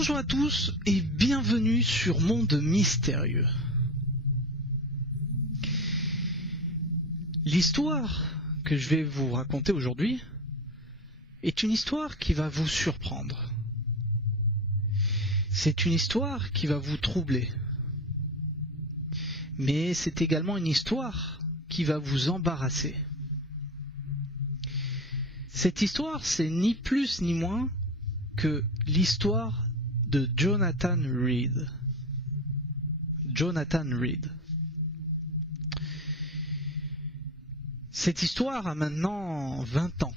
Bonjour à tous et bienvenue sur Monde Mystérieux. L'histoire que je vais vous raconter aujourd'hui est une histoire qui va vous surprendre. C'est une histoire qui va vous troubler. Mais c'est également une histoire qui va vous embarrasser. Cette histoire, c'est ni plus ni moins que l'histoire de Jonathan Reed. Jonathan Reed. Cette histoire a maintenant 20 ans.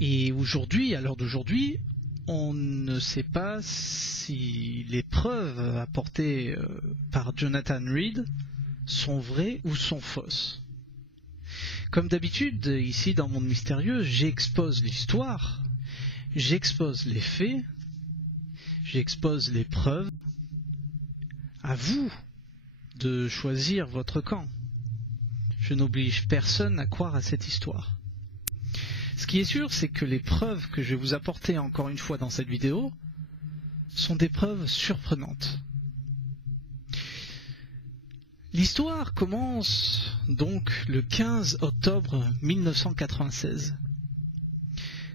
Et aujourd'hui, à l'heure d'aujourd'hui, on ne sait pas si les preuves apportées par Jonathan Reed sont vraies ou sont fausses. Comme d'habitude, ici dans Monde Mystérieux, j'expose l'histoire, j'expose les faits, j'expose les preuves. À vous de choisir votre camp. Je n'oblige personne à croire à cette histoire. Ce qui est sûr, c'est que les preuves que je vais vous apporter encore une fois dans cette vidéo sont des preuves surprenantes. L'histoire commence donc le 15 octobre 1996,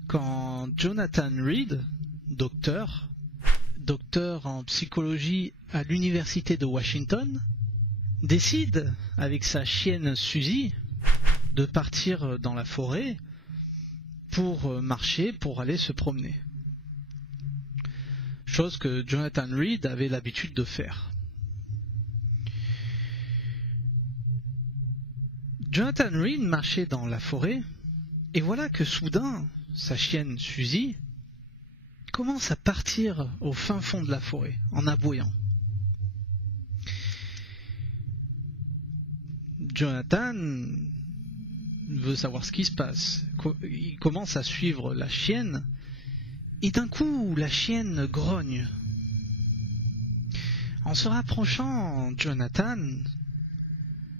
quand Jonathan Reed, docteur en psychologie à l'université de Washington, décide avec sa chienne Suzy de partir dans la forêt pour marcher, pour aller se promener. Chose que Jonathan Reed avait l'habitude de faire. Jonathan Reed marchait dans la forêt, et voilà que soudain, sa chienne Suzy commence à partir au fin fond de la forêt, en aboyant. Jonathan veut savoir ce qui se passe. Il commence à suivre la chienne, et d'un coup, la chienne grogne. En se rapprochant, Jonathan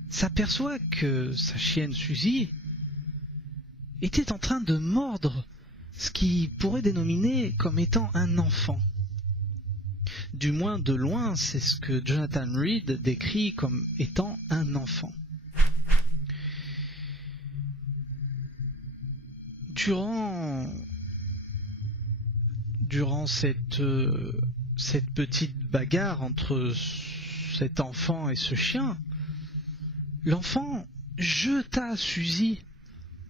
s'aperçoit que sa chienne Suzy était en train de mordre ce qui pourrait dénominer comme étant un enfant. Du moins de loin, c'est ce que Jonathan Reed décrit comme étant un enfant. Durant cette petite bagarre entre cet enfant et ce chien, l'enfant jeta Suzy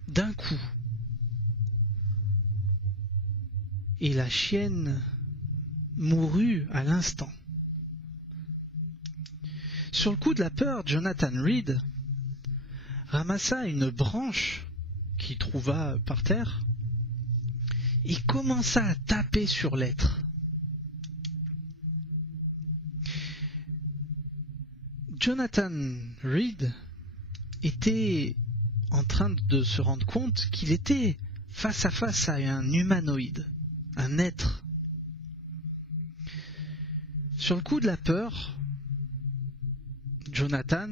d'un coup. Et la chienne mourut à l'instant. Sur le coup de la peur, Jonathan Reed ramassa une branche qu'il trouva par terre et commença à taper sur l'être. Jonathan Reed était en train de se rendre compte qu'il était face à face à un humanoïde, un être. Sur le coup de la peur, Jonathan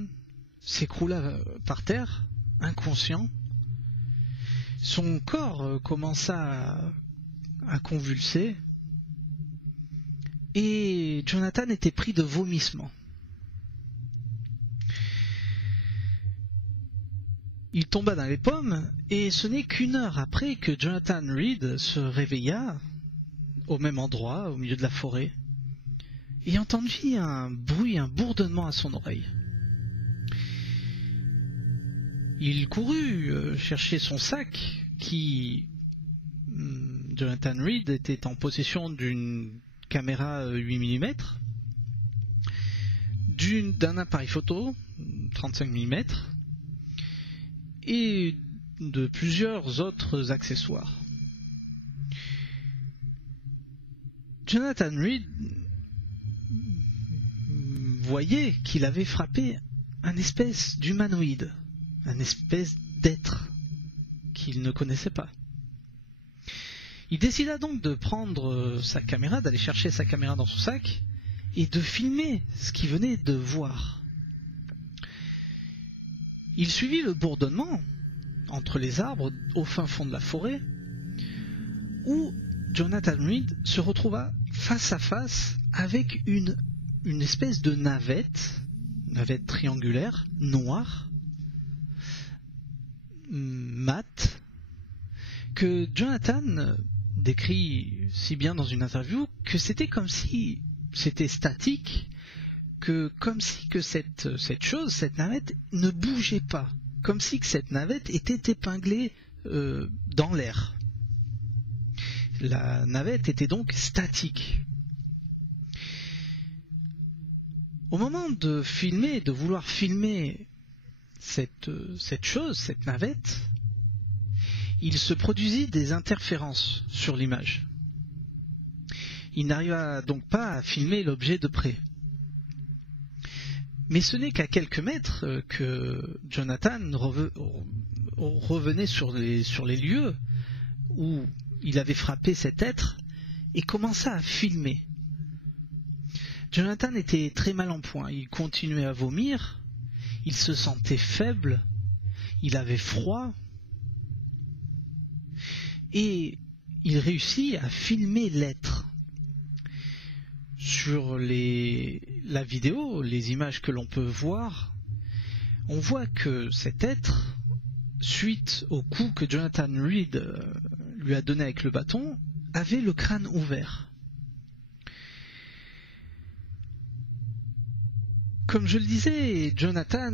s'écroula par terre, inconscient. Son corps commença à convulser et Jonathan était pris de vomissements. Il tomba dans les pommes et ce n'est qu'une heure après que Jonathan Reed se réveilla au même endroit, au milieu de la forêt, et entendit un bruit, un bourdonnement à son oreille. Il courut chercher son sac qui, Jonathan Reed était en possession d'une caméra 8 mm, d'un appareil photo 35 mm et de plusieurs autres accessoires. Jonathan Reed voyait qu'il avait frappé un espèce d'humanoïde, un espèce d'être qu'il ne connaissait pas. Il décida donc de prendre sa caméra, d'aller chercher sa caméra dans son sac et de filmer ce qu'il venait de voir. Il suivit le bourdonnement entre les arbres au fin fond de la forêt où Jonathan Reed se retrouva face à face avec une espèce de navette triangulaire, noire, mate, que Jonathan décrit si bien dans une interview que c'était comme si c'était statique, comme si cette navette ne bougeait pas, comme si que cette navette était épinglée dans l'air. La navette était donc statique. Au moment de vouloir filmer cette navette, il se produisit des interférences sur l'image. Il n'arriva donc pas à filmer l'objet de près. Mais ce n'est qu'à quelques mètres que Jonathan revenait sur les lieux où il avait frappé cet être et commença à filmer. Jonathan était très mal en point, il continuait à vomir, il se sentait faible, il avait froid, et il réussit à filmer l'être. Sur la vidéo, les images que l'on peut voir, on voit que cet être, suite au coup que Jonathan Reed lui a donné avec le bâton, avait le crâne ouvert. Comme je le disais, Jonathan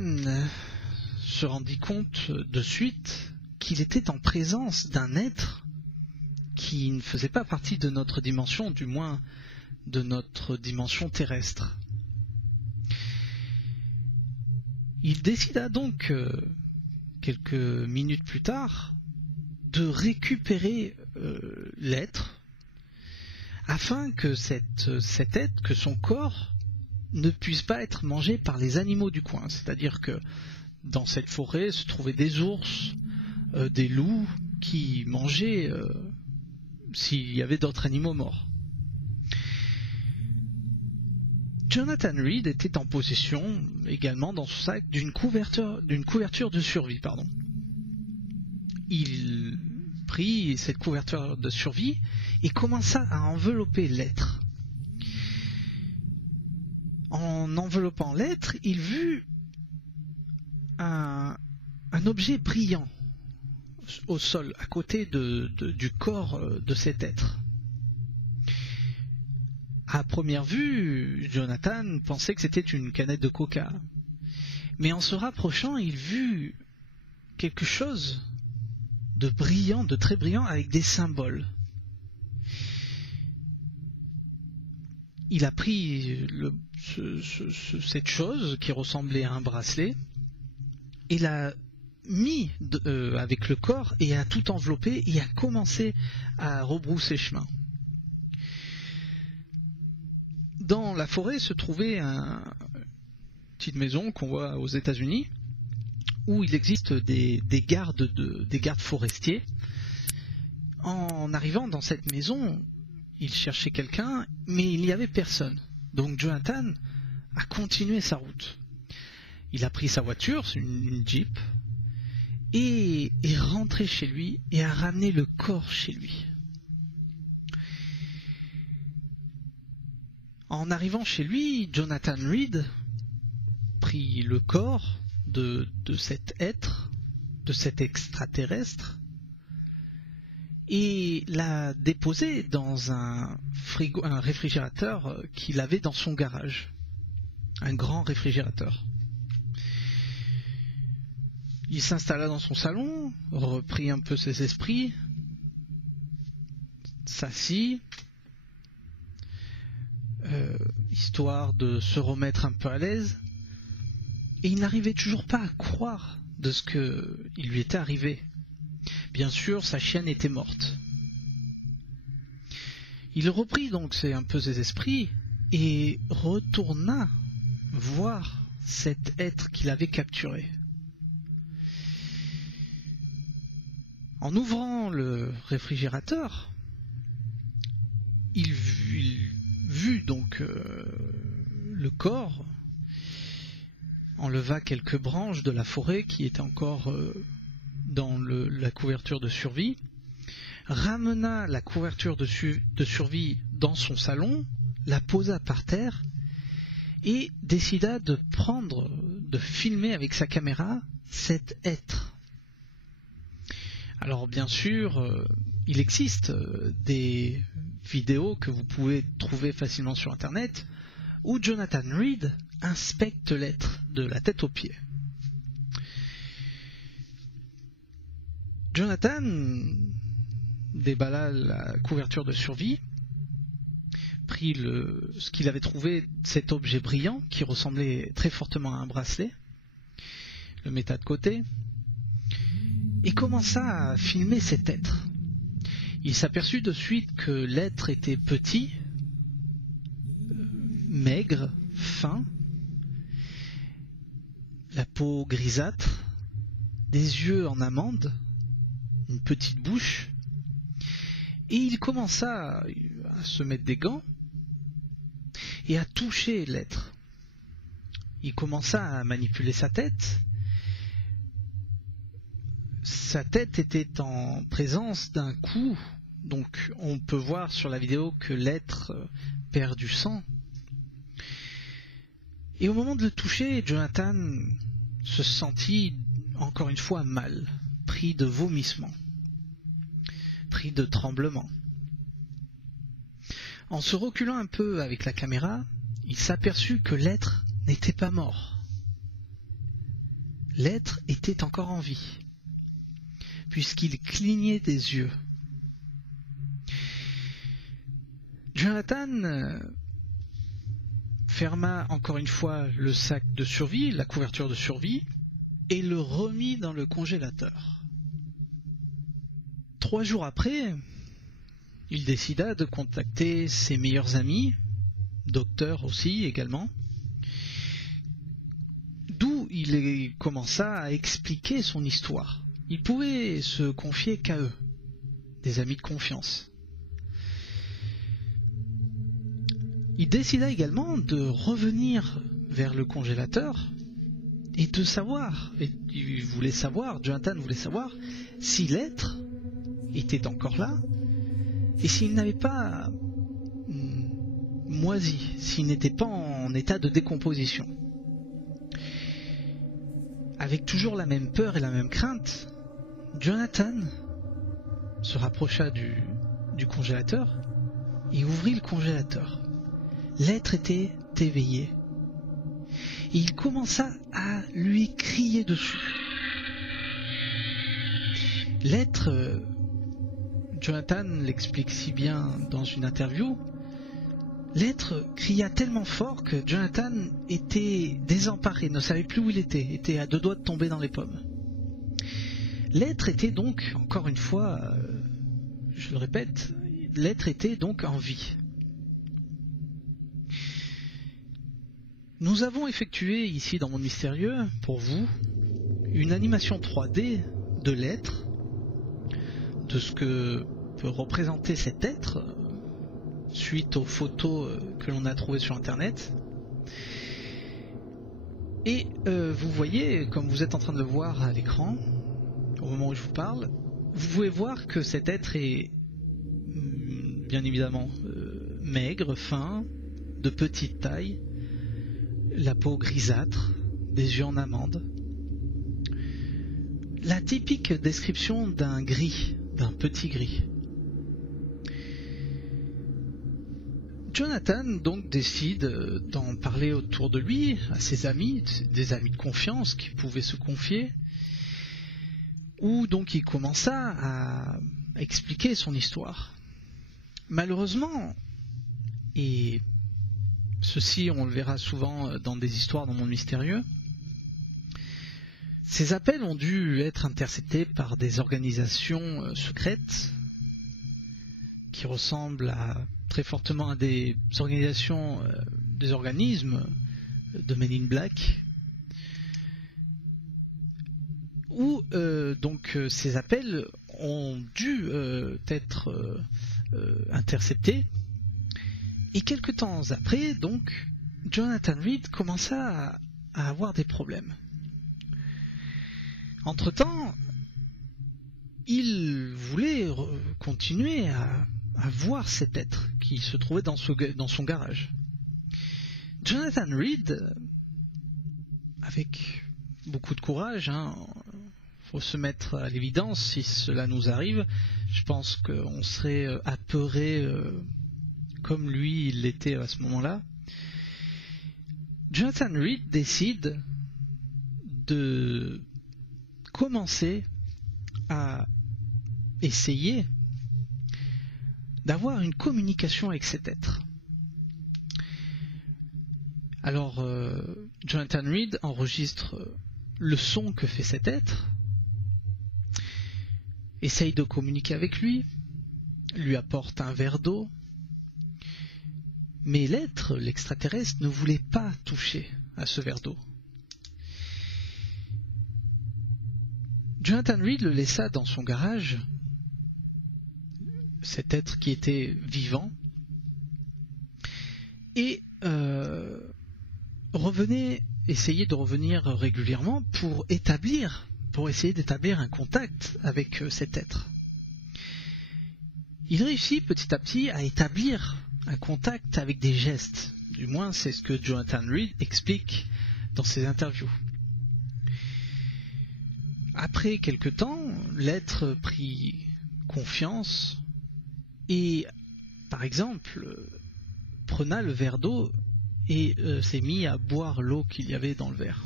se rendit compte de suite qu'il était en présence d'un être qui ne faisait pas partie de notre dimension, du moins de notre dimension terrestre. Il décida donc, quelques minutes plus tard, de récupérer l'être, afin que cet être, que son corps, ne puisse pas être mangé par les animaux du coin. C'est-à-dire que dans cette forêt se trouvaient des ours, des loups, qui mangeaient s'il y avait d'autres animaux morts. Jonathan Reed était en possession également dans son sac d'une couverture de survie. Il prit cette couverture de survie et commença à envelopper l'être. En enveloppant l'être, il vit un objet brillant au sol, à côté du corps de cet être. À première vue, Jonathan pensait que c'était une canette de coca. Mais en se rapprochant, il vit quelque chose de brillant, de très brillant, avec des symboles. Il a pris cette chose qui ressemblait à un bracelet et l'a mis avec le corps et a tout enveloppé et a commencé à rebrousser chemin. Dans la forêt se trouvait une petite maison qu'on voit aux États-Unis où il existe des gardes forestiers. En arrivant dans cette maison, il cherchait quelqu'un, mais il n'y avait personne. Donc Jonathan a continué sa route. Il a pris sa voiture, c'est une Jeep, et est rentré chez lui et a ramené le corps chez lui. En arrivant chez lui, Jonathan Reed prit le corps de cet être, de cet extraterrestre, et l'a déposé dans un réfrigérateur qu'il avait dans son garage. Un grand réfrigérateur. Il s'installa dans son salon, reprit un peu ses esprits, s'assit, histoire de se remettre un peu à l'aise, et il n'arrivait toujours pas à croire de ce qu'il lui était arrivé. Bien sûr, sa chienne était morte. Il reprit donc un peu ses esprits et retourna voir cet être qu'il avait capturé. En ouvrant le réfrigérateur, il vit donc le corps, enleva quelques branches de la forêt qui étaient encore dans la couverture de survie, ramena la couverture de survie dans son salon, la posa par terre et décida de filmer avec sa caméra cet être. Alors bien sûr, il existe des vidéos que vous pouvez trouver facilement sur internet où Jonathan Reed inspecte l'être de la tête aux pieds. Jonathan déballa la couverture de survie, prit ce qu'il avait trouvé, cet objet brillant qui ressemblait très fortement à un bracelet, le metta de côté, et commença à filmer cet être. Il s'aperçut de suite que l'être était petit, maigre, fin, la peau grisâtre, des yeux en amande, une petite bouche, et il commença à se mettre des gants et à toucher l'être. Il commença à manipuler sa tête. Sa tête était en présence d'un coup, donc on peut voir sur la vidéo que l'être perd du sang. Et au moment de le toucher, Jonathan se sentit encore une fois mal, pris de vomissements, pris de tremblements. En se reculant un peu avec la caméra, il s'aperçut que l'être n'était pas mort. L'être était encore en vie, puisqu'il clignait des yeux. Jonathan ferma encore une fois le sac de survie, la couverture de survie, et le remit dans le congélateur. 3 jours après, il décida de contacter ses meilleurs amis, docteurs aussi également, d'où il commença à expliquer son histoire. Il pouvait se confier qu'à eux, des amis de confiance. Il décida également de revenir vers le congélateur et de savoir, Jonathan voulait savoir si l'être était encore là et s'il n'avait pas moisi, s'il n'était pas en état de décomposition. Avec toujours la même peur et la même crainte, Jonathan se rapprocha du congélateur et ouvrit le congélateur. L'être était éveillé. Et il commença à lui crier dessus. L'être, Jonathan l'explique si bien dans une interview, l'être cria tellement fort que Jonathan était désemparé, ne savait plus où il était à 2 doigts de tomber dans les pommes. L'être était donc, encore une fois, je le répète, l'être était donc en vie. Nous avons effectué ici dans Monde Mystérieux, pour vous, une animation 3D de l'être, de ce que peut représenter cet être, suite aux photos que l'on a trouvées sur internet. Et vous voyez, comme vous êtes en train de le voir à l'écran, au moment où je vous parle, vous pouvez voir que cet être est bien évidemment maigre, fin, de petite taille, la peau grisâtre, des yeux en amande. La typique description d'un gris, d'un petit gris. Jonathan donc décide d'en parler autour de lui, à ses amis, des amis de confiance qui pouvaient se confier, où donc il commença à expliquer son histoire. Malheureusement, et ceci on le verra souvent dans des histoires dans Monde Mystérieux, ces appels ont dû être interceptés par des organisations secrètes qui ressemblent très fortement à des organisations, des organismes de Men in Black, où donc ces appels ont dû être interceptés. Et quelque temps après, donc, Jonathan Reed commença à avoir des problèmes. Entre-temps, il voulait continuer à voir cet être qui se trouvait dans son garage. Jonathan Reed, avec beaucoup de courage, faut se mettre à l'évidence, si cela nous arrive, je pense qu'on serait apeuré comme lui il l'était à ce moment-là. Jonathan Reed décide de commencer à essayer d'avoir une communication avec cet être. Alors, Jonathan Reed enregistre le son que fait cet être, essaye de communiquer avec lui, lui apporte un verre d'eau, mais l'être, l'extraterrestre, ne voulait pas toucher à ce verre d'eau. Jonathan Reed le laissa dans son garage, cet être qui était vivant, et essayait de revenir régulièrement pour essayer d'établir un contact avec cet être. Il réussit petit à petit à établir un contact avec des gestes. Du moins, c'est ce que Jonathan Reed explique dans ses interviews. Après quelque temps, l'être prit confiance et, par exemple, prenait le verre d'eau et s'est mis à boire l'eau qu'il y avait dans le verre.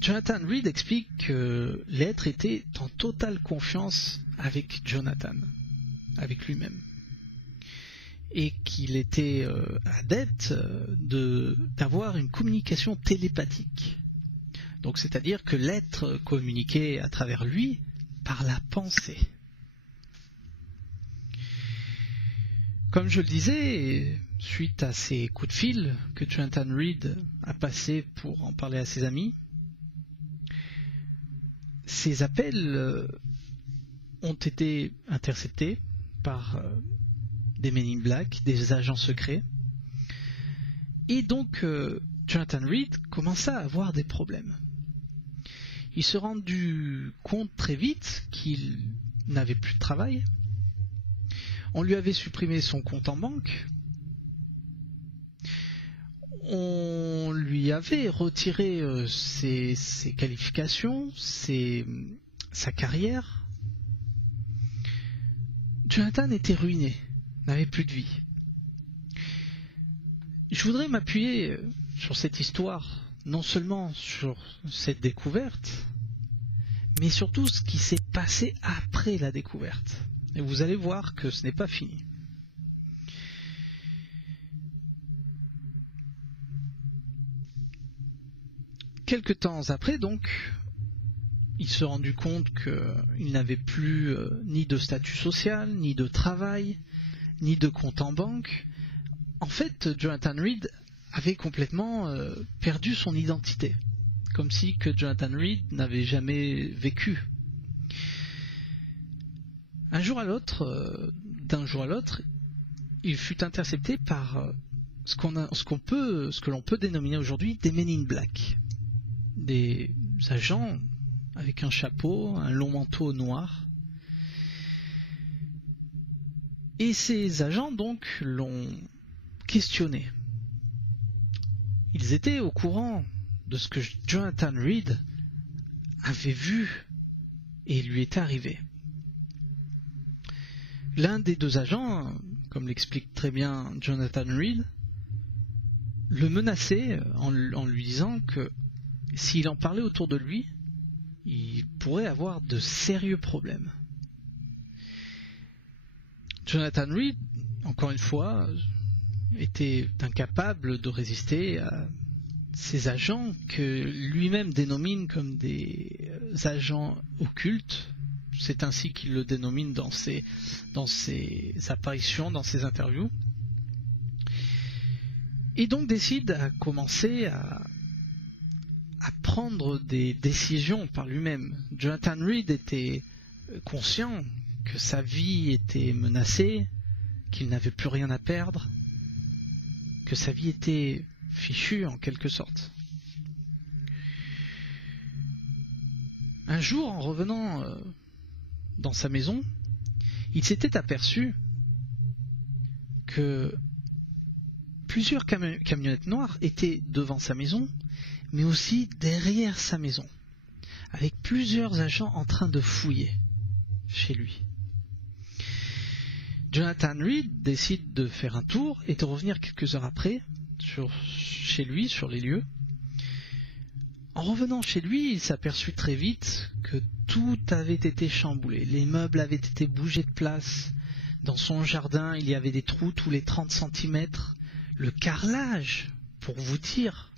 Jonathan Reed explique que l'être était en totale confiance avec Jonathan, avec lui-même, et qu'il était adepte d'avoir une communication télépathique. Donc c'est-à-dire que l'être communiquait à travers lui par la pensée. Comme je le disais, suite à ces coups de fil que Jonathan Reed a passés pour en parler à ses amis, ces appels ont été interceptés par des Men in Black, des agents secrets, et donc Jonathan Reed commença à avoir des problèmes. Il se rendu compte très vite qu'il n'avait plus de travail. On lui avait supprimé son compte en banque. On lui avait retiré ses qualifications, sa carrière. Jonathan était ruiné, n'avait plus de vie. Je voudrais m'appuyer sur cette histoire, non seulement sur cette découverte, mais surtout ce qui s'est passé après la découverte. Et vous allez voir que ce n'est pas fini. Quelque temps après, donc, il se rendu compte qu'il n'avait plus ni de statut social, ni de travail, ni de compte en banque. En fait, Jonathan Reed avait complètement perdu son identité, comme si que Jonathan Reed n'avait jamais vécu. D'un jour à l'autre, il fut intercepté par ce que l'on peut dénominer aujourd'hui des Men in Black, des agents avec un chapeau, un long manteau noir. Et ces agents donc l'ont questionné. Ils étaient au courant de ce que Jonathan Reed avait vu et lui était arrivé. L'un des deux agents, comme l'explique très bien Jonathan Reed, le menaçait en lui disant que s'il en parlait autour de lui, il pourrait avoir de sérieux problèmes. Jonathan Reed, encore une fois, était incapable de résister à ces agents que lui-même dénomine comme des agents occultes. C'est ainsi qu'il le dénomine dans ses apparitions, dans ses interviews. Et donc décide à commencer à prendre des décisions par lui-même. Jonathan Reed était conscient que sa vie était menacée, qu'il n'avait plus rien à perdre, que sa vie était fichue en quelque sorte. Un jour, en revenant dans sa maison, il s'était aperçu que plusieurs camionnettes noires étaient devant sa maison, mais aussi derrière sa maison, avec plusieurs agents en train de fouiller chez lui. Jonathan Reed décide de faire un tour et de revenir quelques heures après chez lui, sur les lieux. En revenant chez lui, il s'aperçut très vite que tout avait été chamboulé. Les meubles avaient été bougés de place. Dans son jardin, il y avait des trous tous les 30 cm. Le carrelage, pour vous dire,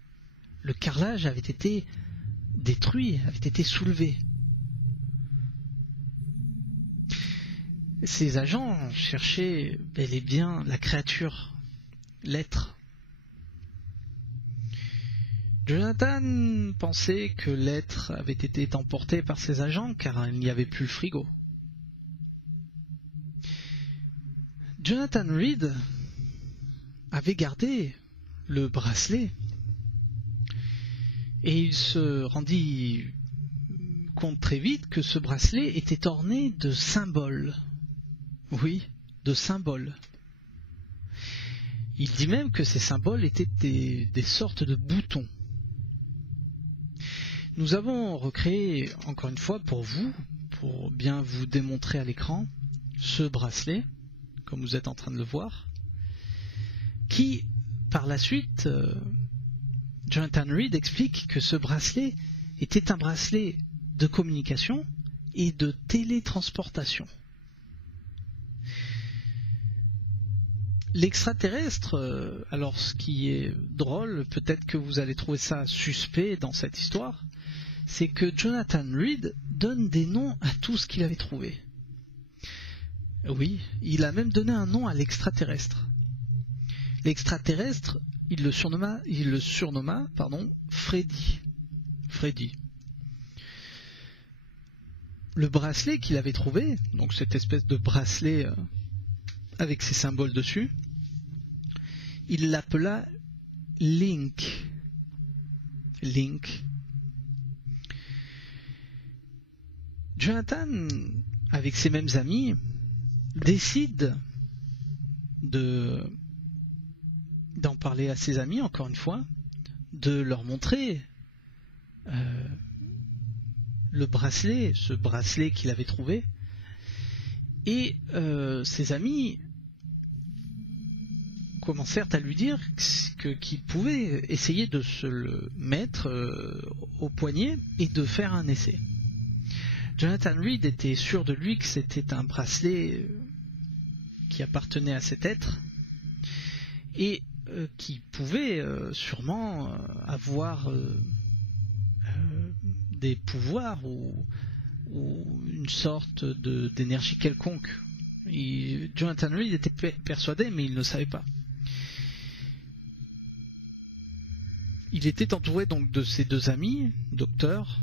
le carrelage avait été détruit, avait été soulevé. Ces agents cherchaient bel et bien la créature, l'être. Jonathan pensait que l'être avait été emporté par ses agents car il n'y avait plus le frigo. Jonathan Reed avait gardé le bracelet et il se rendit compte très vite que ce bracelet était orné de symboles. Oui, de symboles. Il dit même que ces symboles étaient des sortes de boutons. Nous avons recréé, encore une fois pour vous, pour bien vous démontrer à l'écran, ce bracelet, comme vous êtes en train de le voir, qui, par la suite, Jonathan Reed explique que ce bracelet était un bracelet de communication et de télétransportation. L'extraterrestre, alors ce qui est drôle, peut-être que vous allez trouver ça suspect dans cette histoire, c'est que Jonathan Reed donne des noms à tout ce qu'il avait trouvé. Oui, il a même donné un nom à l'extraterrestre. L'extraterrestre, il le surnomma, Freddy. Freddy. Le bracelet qu'il avait trouvé, donc cette espèce de bracelet avec ses symboles dessus, il l'appela Link. Link. Jonathan, avec ses mêmes amis, décide d'en parler à ses amis, encore une fois, de leur montrer le bracelet, ce bracelet qu'il avait trouvé, et ses amis commencèrent à lui dire qu'il pouvait essayer de se le mettre au poignet et de faire un essai. Jonathan Reed était sûr de lui que c'était un bracelet qui appartenait à cet être et qui pouvait sûrement avoir des pouvoirs ou une sorte d'énergie quelconque. Jonathan Reed était persuadé, mais il ne savait pas. Il était entouré donc de ses deux amis, docteurs,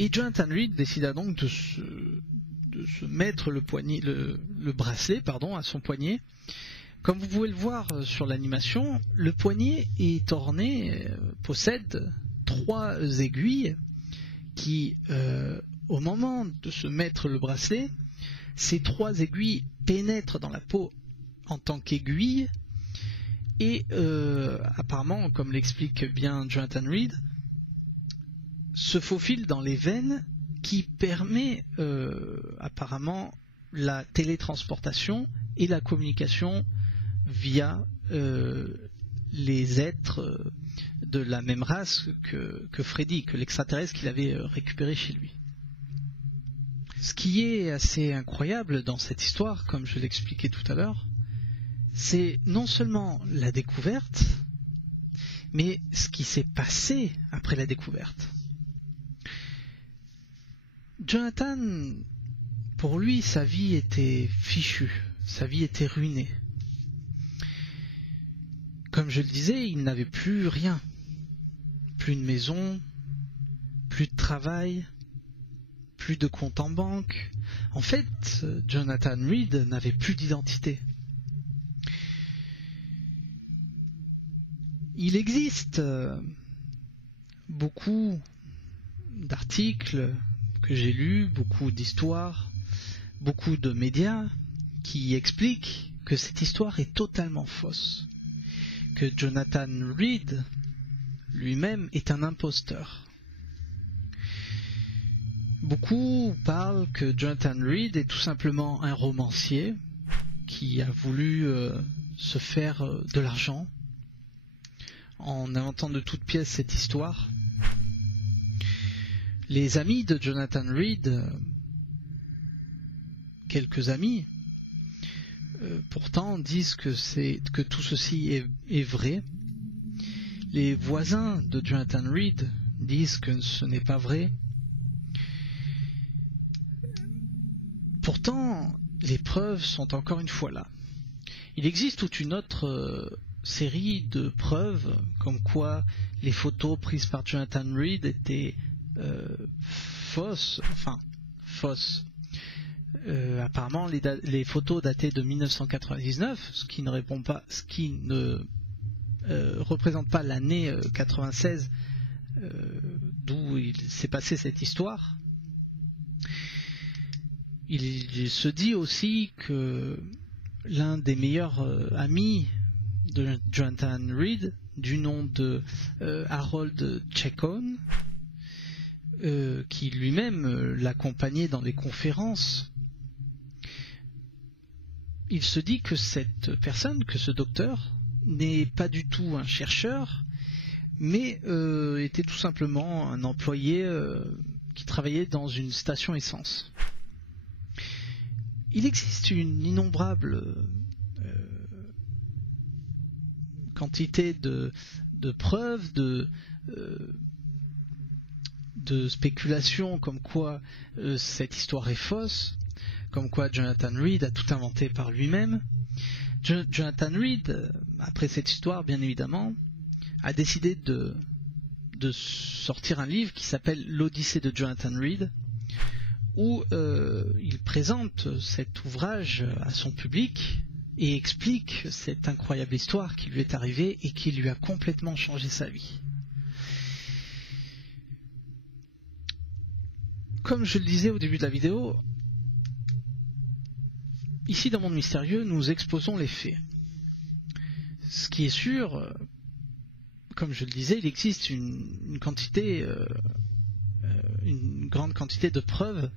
et Jonathan Reed décida donc de se mettre le bracelet à son poignet. Comme vous pouvez le voir sur l'animation, le poignet est orné, possède 3 aiguilles qui, au moment de se mettre le bracelet, ces 3 aiguilles pénètrent dans la peau en tant qu'aiguilles et apparemment, comme l'explique bien Jonathan Reed, se faufilent dans les veines qui permet apparemment la télétransportation et la communication via les êtres de la même race que Freddy, que l'extraterrestre qu'il avait récupéré chez lui. Ce qui est assez incroyable dans cette histoire, comme je l'expliquais tout à l'heure, c'est non seulement la découverte, mais ce qui s'est passé après la découverte. Jonathan, pour lui, sa vie était fichue, sa vie était ruinée. Comme je le disais, il n'avait plus rien. Plus de maison, plus de travail, plus de compte en banque. En fait, Jonathan Reed n'avait plus d'identité. Il existe beaucoup d'articles que j'ai lues, beaucoup d'histoires, beaucoup de médias qui expliquent que cette histoire est totalement fausse, que Jonathan Reed lui-même est un imposteur. Beaucoup parlent que Jonathan Reed est tout simplement un romancier qui a voulu se faire de l'argent en inventant de toutes pièces cette histoire. Les amis de Jonathan Reed, quelques amis, pourtant disent que tout ceci est vrai. Les voisins de Jonathan Reed disent que ce n'est pas vrai. Pourtant, les preuves sont encore une fois là. Il existe toute une autre série de preuves comme quoi les photos prises par Jonathan Reed étaient fausses. Apparemment, les photos dataient de 1999, ce qui ne représente pas l'année 96 d'où il s'est passé cette histoire. Il se dit aussi que l'un des meilleurs amis de Jonathan Reed, du nom de Harold Chacon, qui lui-même l'accompagnait dans les conférences, il se dit que cette personne, que ce docteur, n'est pas du tout un chercheur, mais était tout simplement un employé qui travaillait dans une station essence. Il existe une innombrable quantité de preuves, de spéculations comme quoi cette histoire est fausse, comme quoi Jonathan Reed a tout inventé par lui-même. Jonathan Reed, après cette histoire, bien évidemment, a décidé de sortir un livre qui s'appelle L'Odyssée de Jonathan Reed, où il présente cet ouvrage à son public et explique cette incroyable histoire qui lui est arrivée et qui lui a complètement changé sa vie. Comme je le disais au début de la vidéo, ici dans Monde Mystérieux, nous exposons les faits. Ce qui est sûr, comme je le disais, il existe une grande quantité de preuves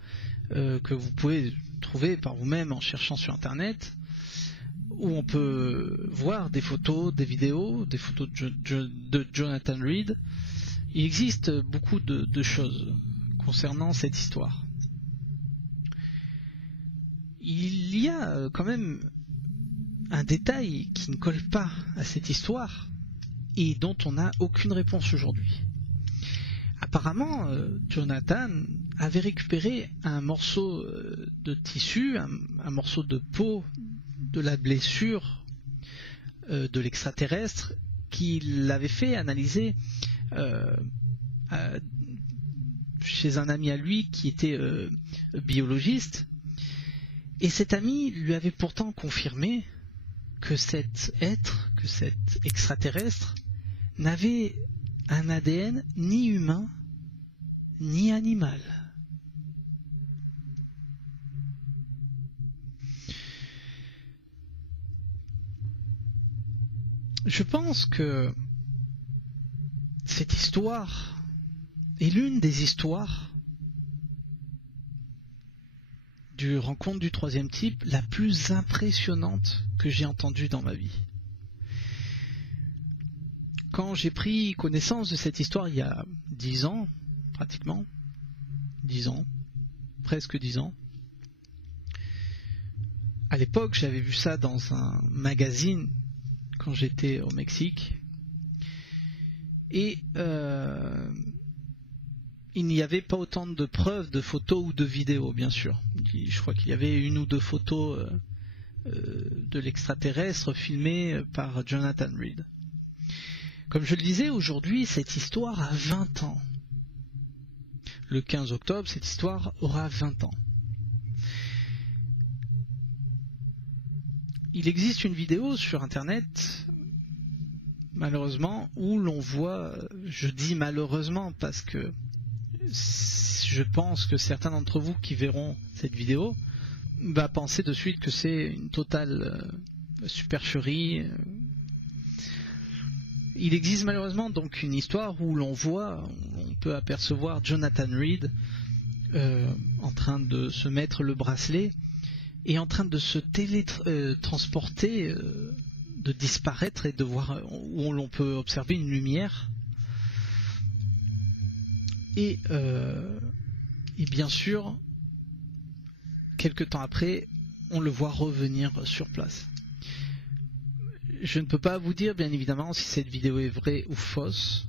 que vous pouvez trouver par vous-même en cherchant sur Internet, où on peut voir des photos, des vidéos, des photos de Jonathan Reed. Il existe beaucoup de choses concernant cette histoire. Il y a quand même un détail qui ne colle pas à cette histoire et dont on n'a aucune réponse aujourd'hui. Apparemment, Jonathan avait récupéré un morceau de tissu, un morceau de peau de la blessure de l'extraterrestre qu'il avait fait analyser chez un ami à lui qui était biologiste. Et cet ami lui avait pourtant confirmé que cet extraterrestre, n'avait un ADN ni humain ni animal. Je pense que cette histoire est l'une des histoires du rencontre du troisième type la plus impressionnante que j'ai entendue dans ma vie. Quand j'ai pris connaissance de cette histoire il y a 10 ans, pratiquement, 10 ans, presque 10 ans, à l'époque j'avais vu ça dans un magazine quand j'étais au Mexique, et il n'y avait pas autant de preuves de photos ou de vidéos, bien sûr. Je crois qu'il y avait 1 ou 2 photos de l'extraterrestre filmées par Jonathan Reed. Comme je le disais, aujourd'hui, cette histoire a 20 ans. Le 15 octobre, cette histoire aura 20 ans. Il existe une vidéo sur Internet, malheureusement, où l'on voit, je dis malheureusement parce que je pense que certains d'entre vous qui verront cette vidéo va penser de suite que c'est une totale supercherie. Il existe malheureusement donc une histoire où on peut apercevoir Jonathan Reed en train de se mettre le bracelet et en train de se télétransporter, de disparaître et de voir où l'on peut observer une lumière. Et bien sûr, quelque temps après, on le voit revenir sur place. Je ne peux pas vous dire, bien évidemment, si cette vidéo est vraie ou fausse.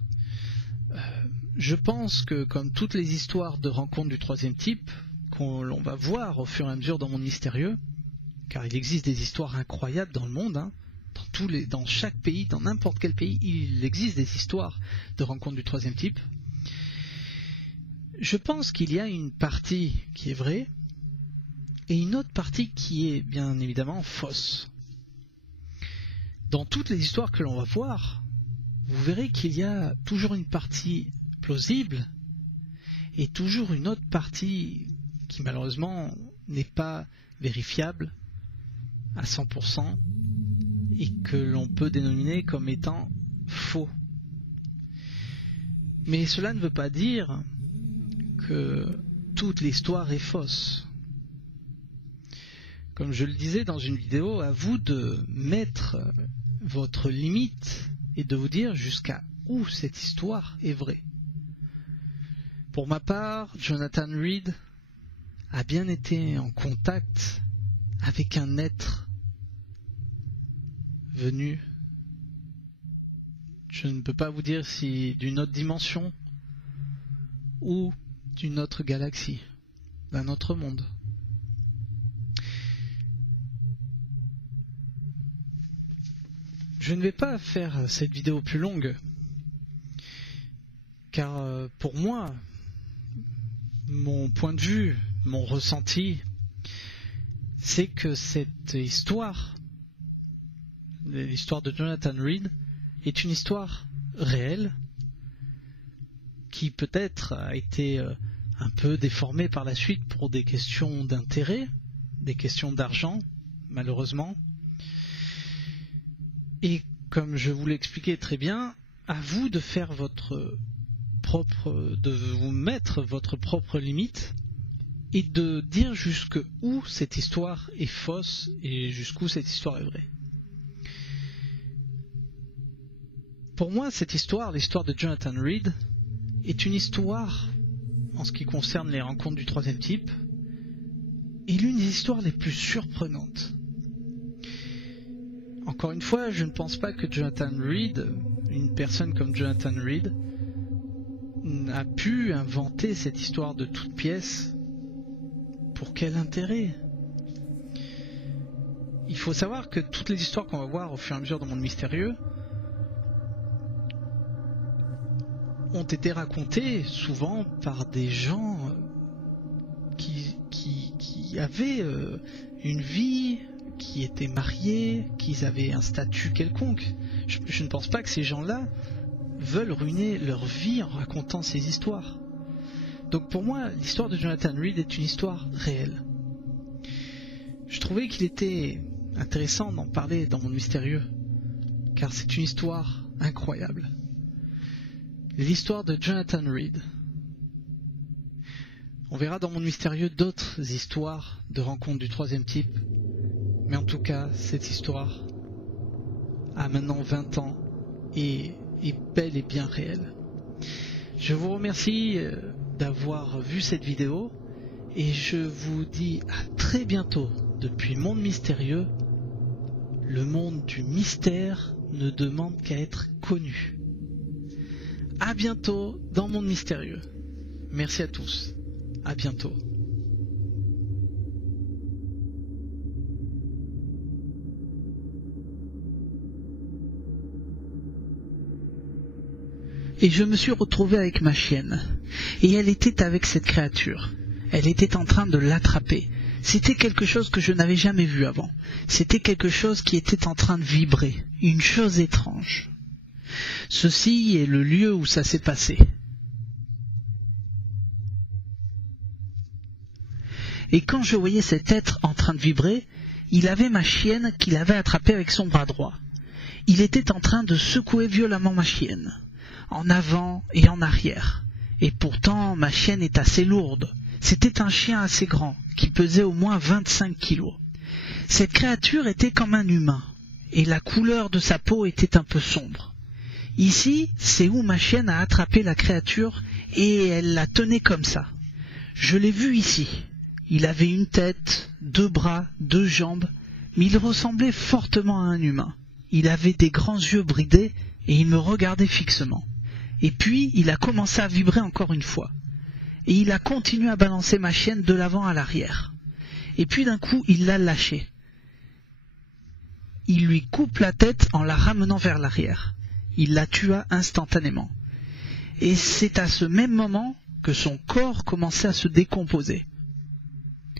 Je pense que, comme toutes les histoires de rencontres du troisième type, qu'on va voir au fur et à mesure dans Monde Mystérieux, car il existe des histoires incroyables dans le monde, hein, dans chaque pays, dans n'importe quel pays, il existe des histoires de rencontres du troisième type. Je pense qu'il y a une partie qui est vraie et une autre partie qui est bien évidemment fausse. Dans toutes les histoires que l'on va voir, vous verrez qu'il y a toujours une partie plausible et toujours une autre partie qui malheureusement n'est pas vérifiable à 100% et que l'on peut dénominer comme étant faux. Mais cela ne veut pas dire que toute l'histoire est fausse. Comme je le disais dans une vidéo, à vous de mettre votre limite et de vous dire jusqu'à où cette histoire est vraie. Pour ma part, Jonathan Reed a bien été en contact avec un être venu, je ne peux pas vous dire si d'une autre dimension ou d'une autre galaxie, d'un autre monde. Je ne vais pas faire cette vidéo plus longue, car pour moi, mon point de vue, mon ressenti, c'est que cette histoire, l'histoire de Jonathan Reed, est une histoire réelle, qui peut-être a été un peu déformée par la suite pour des questions d'intérêt, des questions d'argent, malheureusement. Et comme je vous l'expliquais très bien, à vous de faire de vous mettre votre propre limite et de dire jusqu'où cette histoire est fausse et jusqu'où cette histoire est vraie. Pour moi, cette histoire, l'histoire de Jonathan Reed, est une histoire, en ce qui concerne les rencontres du troisième type, est l'une des histoires les plus surprenantes. Encore une fois, je ne pense pas que Jonathan Reed, une personne comme Jonathan Reed, a pu inventer cette histoire de toutes pièces. Pour quel intérêt? Il faut savoir que toutes les histoires qu'on va voir au fur et à mesure dans Monde Mystérieux ont été racontées souvent par des gens qui avaient une vie, qui étaient mariés, qui avaient un statut quelconque. Je ne pense pas que ces gens-là veulent ruiner leur vie en racontant ces histoires. Donc pour moi, l'histoire de Jonathan Reed est une histoire réelle. Je trouvais qu'il était intéressant d'en parler dans Monde Mystérieux, car c'est une histoire incroyable. L'histoire de Jonathan Reed. On verra dans Monde Mystérieux d'autres histoires de rencontres du troisième type, mais en tout cas, cette histoire a maintenant 20 ans et est bel et bien réelle. Je vous remercie d'avoir vu cette vidéo et je vous dis à très bientôt depuis Monde Mystérieux. Le monde du mystère ne demande qu'à être connu. À bientôt dans Monde Mystérieux. Merci à tous. À bientôt. Et je me suis retrouvé avec ma chienne. Et elle était avec cette créature. Elle était en train de l'attraper. C'était quelque chose que je n'avais jamais vu avant. C'était quelque chose qui était en train de vibrer. Une chose étrange. Ceci est le lieu où ça s'est passé. Et quand je voyais cet être en train de vibrer, il avait ma chienne qu'il avait attrapée avec son bras droit. Il était en train de secouer violemment ma chienne, en avant et en arrière. Et pourtant, ma chienne est assez lourde. C'était un chien assez grand, qui pesait au moins 25 kilos. Cette créature était comme un humain, et la couleur de sa peau était un peu sombre. Ici, c'est où ma chienne a attrapé la créature, et elle la tenait comme ça. Je l'ai vu ici. Il avait une tête, 2 bras, 2 jambes, mais il ressemblait fortement à un humain. Il avait des grands yeux bridés, et il me regardait fixement. Et puis, il a commencé à vibrer encore une fois. Et il a continué à balancer ma chienne de l'avant à l'arrière. Et puis d'un coup, il l'a lâchée. Il lui coupe la tête en la ramenant vers l'arrière. Il la tua instantanément. Et c'est à ce même moment que son corps commençait à se décomposer.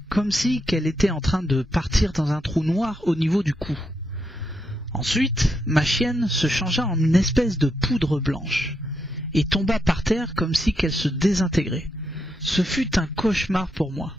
Comme si qu'elle était en train de partir dans un trou noir au niveau du cou. Ensuite, ma chienne se changea en une espèce de poudre blanche et tomba par terre comme si qu'elle se désintégrait. Ce fut un cauchemar pour moi.